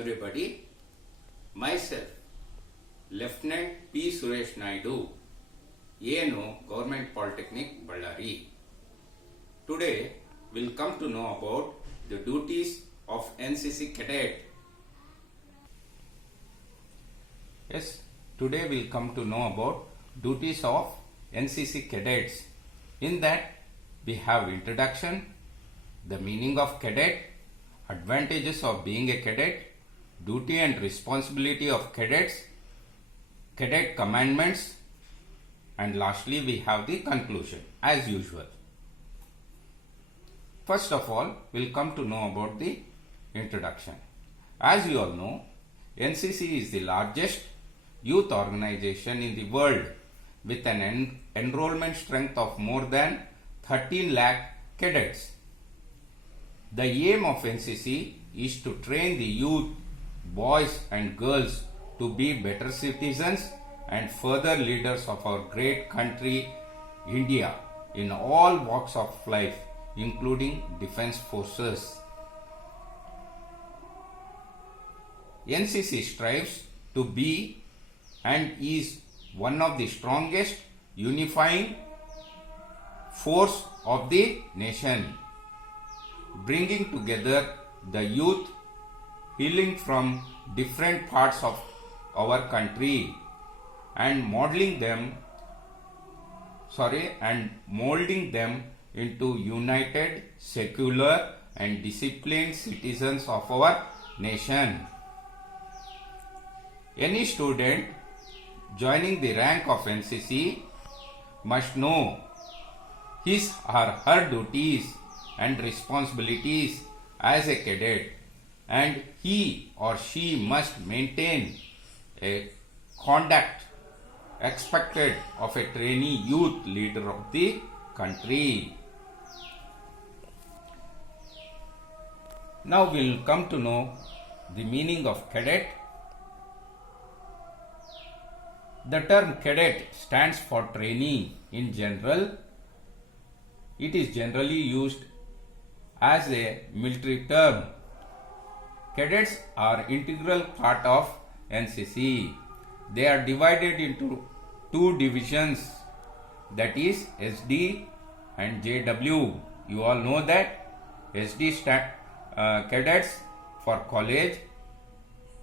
everybody. Myself, Lieutenant P. Suresh Naidu, ANO Government Polytechnic, Ballari. Today, we'll come to know about the duties of NCC cadet. Yes, today we'll come to know about duties of NCC cadets. In that, we have introduction, the meaning of cadet, advantages of being a cadet, duty and responsibility of cadets, cadet commandments, and lastly we have the conclusion as usual. First of all, we'll come to know about the introduction. As you all know, NCC is the largest youth organization in the world with an enrollment strength of more than 13 lakh cadets. The aim of NCC is to train the youth, boys and girls to be better citizens and further leaders of our great country, India, in all walks of life, including defense forces. NCC strives to be and is one of the strongest unifying force of the nation, bringing together the youth hailing from different parts of our country and molding them into united, secular and disciplined citizens of our nation. Any student joining the rank of NCC must know his or her duties and responsibilities as a cadet, and he or she must maintain a conduct expected of a trainee youth leader of the country. Now we will come to know the meaning of cadet. The term cadet stands for trainee in general. It is generally used as a military term. Cadets are integral part of NCC. They are divided into two divisions, that is SD and JW. You all know that SD cadets for college,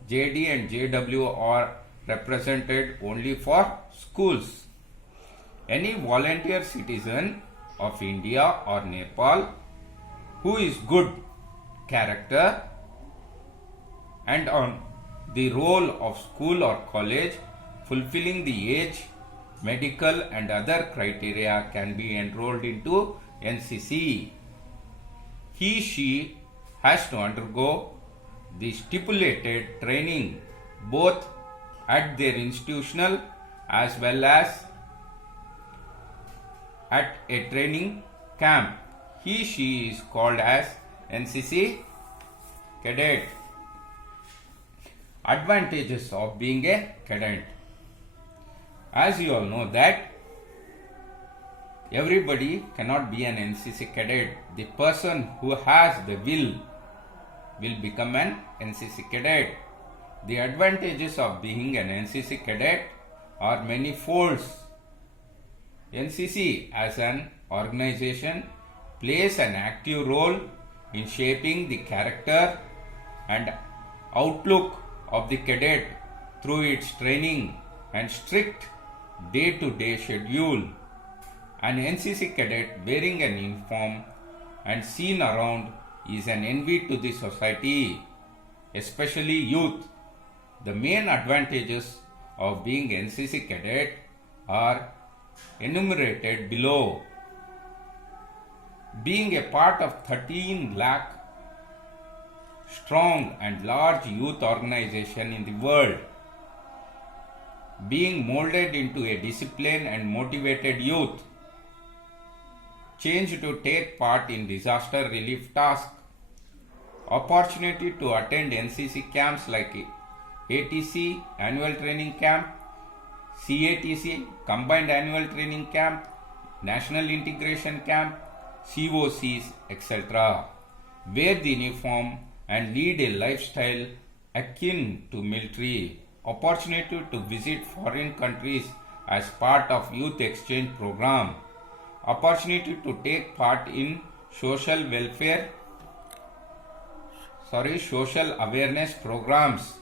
JD and JW are represented only for schools. Any volunteer citizen of India or Nepal who is good character and on the roll of school or college fulfilling the age, medical and other criteria can be enrolled into NCC. She has to undergo the stipulated training both at their institutional as well as at a training camp. She is called as NCC cadet. Advantages of being a cadet. As you all know that everybody cannot be an NCC cadet. The person who has the will become an NCC cadet. The advantages of being an NCC cadet are manifolds. NCC as an organization plays an active role in shaping the character and outlook of the cadet through its training and strict day-to-day schedule. An NCC cadet wearing an uniform and seen around is an envy to the society, especially youth. The main advantages of being NCC cadet are enumerated below. Being a part of 13 lakh strong and large youth organization in the world, being molded into a disciplined and motivated youth, change to take part in disaster relief tasks, opportunity to attend NCC camps like ATC annual training camp, CATC combined annual training camp, national integration camp, COCs, etc. Wear the uniform and lead a lifestyle akin to military, opportunity to visit foreign countries as part of youth exchange program, opportunity to take part in social awareness programs,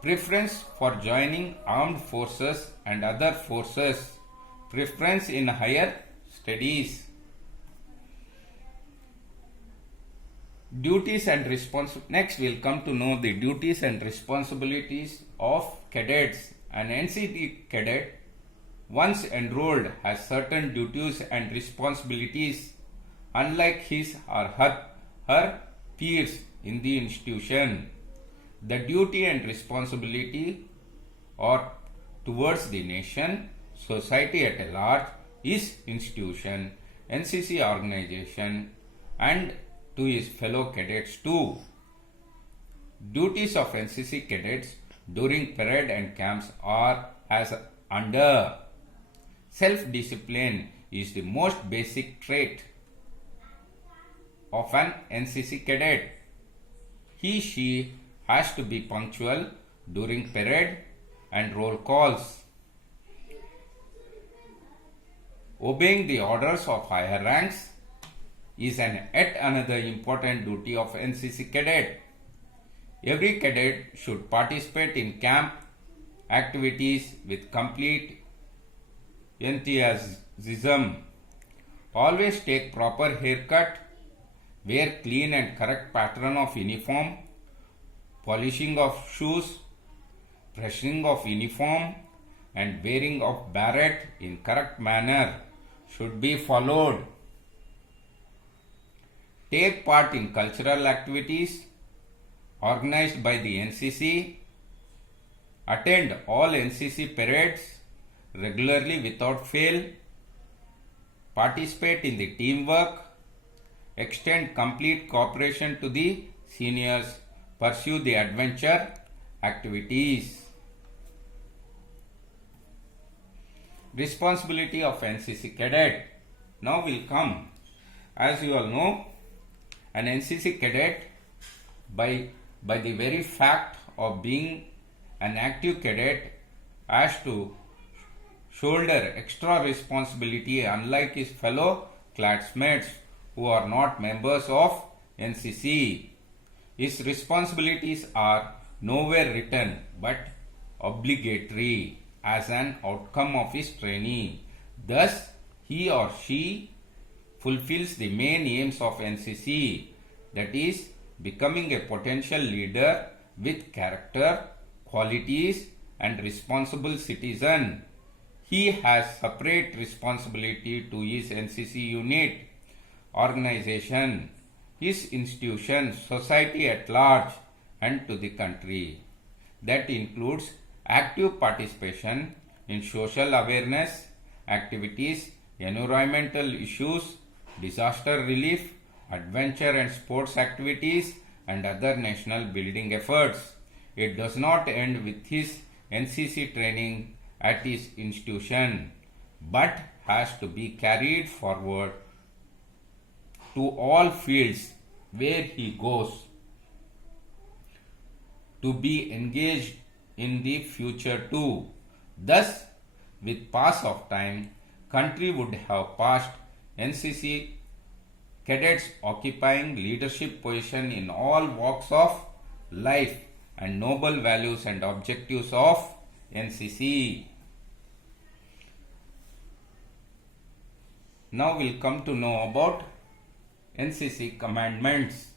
preference for joining armed forces and other forces, preference in higher studies. Duties and Next, we'll come to know the duties and responsibilities of cadets. An NCC cadet, once enrolled, has certain duties and responsibilities, unlike his or her peers in the institution. The duty and responsibility are towards the nation, society at large, his institution, NCC organization, and to his fellow cadets too. Duties of NCC cadets during parade and camps are as under. Self-discipline is the most basic trait of an NCC cadet. She has to be punctual during parade and roll calls. Obeying the orders of higher ranks is yet another important duty of NCC cadet. Every cadet should participate in camp activities with complete enthusiasm. Always take proper haircut, wear clean and correct pattern of uniform, polishing of shoes, brushing of uniform, and wearing of beret in correct manner should be followed. Take part in cultural activities organized by the NCC. Attend all NCC parades regularly without fail. Participate in the teamwork. Extend complete cooperation to the seniors. Pursue the adventure activities. Responsibility of NCC cadet. Now will come. As you all know, an NCC cadet, by the very fact of being an active cadet, has to shoulder extra responsibility unlike his fellow classmates who are not members of NCC. His responsibilities are nowhere written but obligatory as an outcome of his training. Thus, he or she fulfills the main aims of NCC, that is, becoming a potential leader with character, qualities, and responsible citizen. He has separate responsibility to his NCC unit, organization, his institution, society at large, and to the country. That includes active participation in social awareness activities, environmental issues, disaster relief, adventure and sports activities, and other national building efforts. It does not end with his NCC training at his institution, but has to be carried forward to all fields where he goes to be engaged in the future too. Thus, with pass of time, country would have passed NCC cadets occupying leadership position in all walks of life and noble values and objectives of NCC. Now we'll come to know about NCC commandments.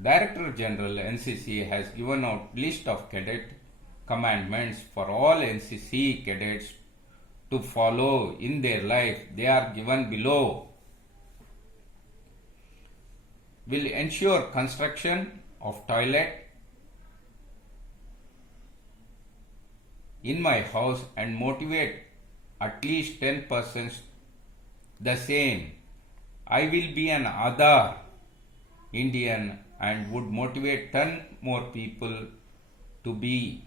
Director General NCC has given out list of cadet commandments for all NCC cadets to follow in their life. They are given below. Will ensure construction of toilet in my house and motivate at least 10% the same. I will be an Aadhar Indian and would motivate 10 more people to be.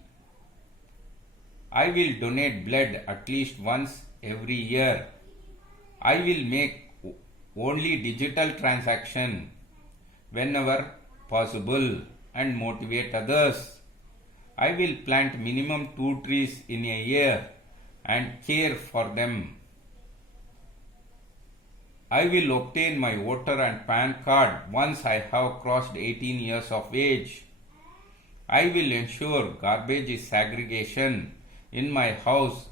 I will donate blood at least once every year. I will make only digital transaction whenever possible and motivate others. I will plant minimum 2 trees in a year and care for them. I will obtain my voter and PAN card once I have crossed 18 years of age. I will ensure garbage is segregation in my house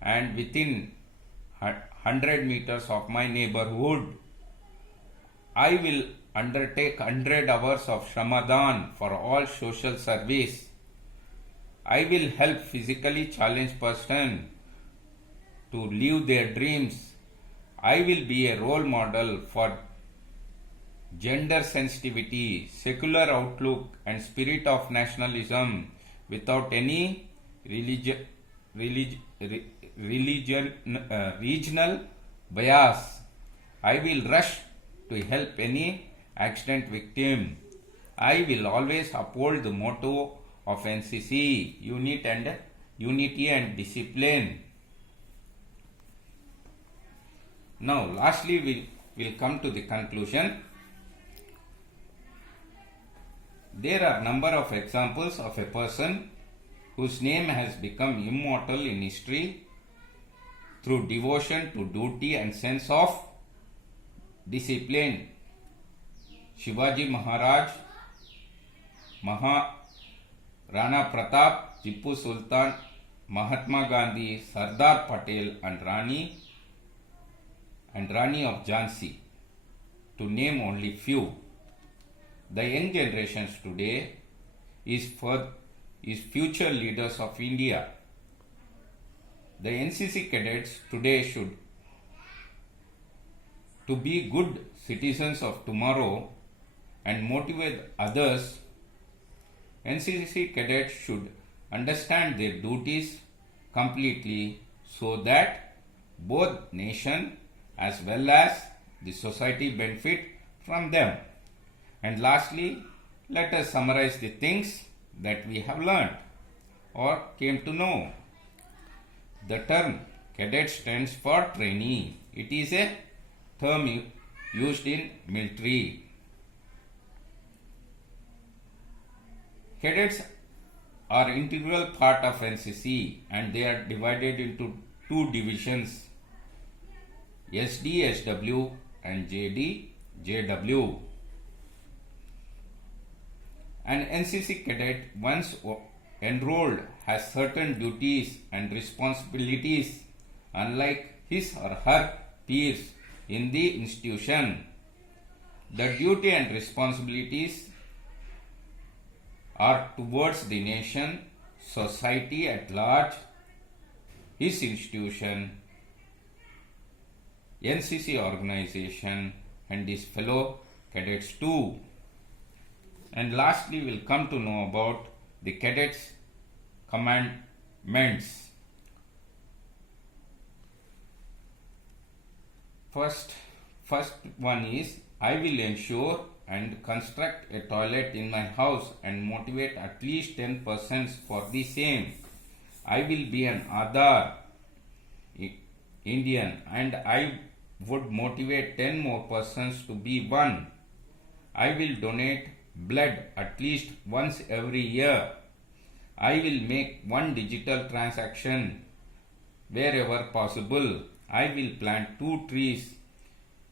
and within 100 meters of my neighborhood. I will undertake 100 hours of Shramadhan for all social service. I will help physically challenged person to live their dreams. I will be a role model for gender sensitivity, secular outlook and spirit of nationalism without any regional bias. I will rush to help any accident victim. I will always uphold the motto of NCC, unity and discipline. Now, lastly, we will come to the conclusion. There are number of examples of a person whose name has become immortal in history through devotion to duty and sense of discipline. Shivaji Maharaj, Rana Pratap, Tipu Sultan, Mahatma Gandhi, Sardar Patel and Rani of Jhansi, to name only few. The young generations today is future leaders of India. The NCC cadets today should to be good citizens of tomorrow and motivate others. NCC cadets should understand their duties completely so that both nation as well as the society benefit from them. And lastly, let us summarize the things that we have learned or came to know. The term cadet stands for trainee. It is a term used in military. Cadets are integral part of NCC and they are divided into two divisions, SD, SW and JD, JW. An NCC cadet once enrolled has certain duties and responsibilities unlike his or her peers in the institution. The duty and responsibilities are towards the nation, society at large, his institution, NCC organization and his fellow cadets too. And lastly, we'll come to know about the cadets' commandments. First one is, I will ensure and construct a toilet in my house and motivate at least 10 persons for the same. I will be an Aadhaar Indian and I would motivate 10 more persons to be one. I will donate blood at least once every year. I will make one digital transaction wherever possible. I will plant 2 trees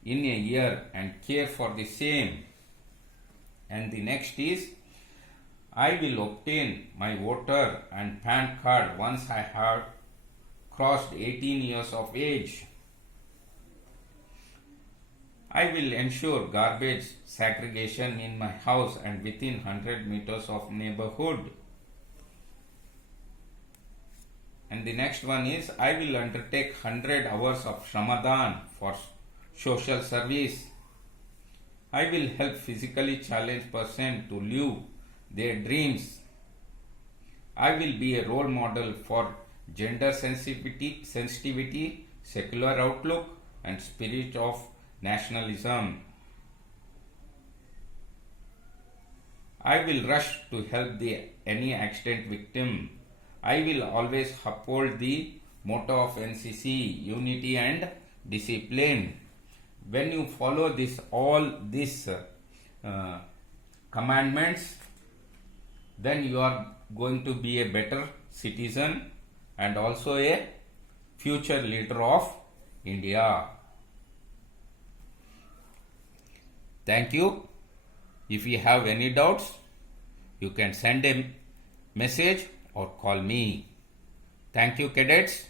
in a year and care for the same. And the next is, I will obtain my voter and PAN card once I have crossed 18 years of age. I will ensure garbage segregation in my house and within 100 meters of neighborhood. And the next one is, I will undertake 100 hours of Shramadhan for social service. I will help physically challenged person to live their dreams. I will be a role model for gender sensitivity, secular outlook and spirit of nationalism. I will rush to help any accident victim. I will always uphold the motto of NCC, unity and discipline. when you follow this all these commandments, then you are going to be a better citizen and also a future leader of India. Thank you. If you have any doubts, you can send a message or call me. Thank you, cadets.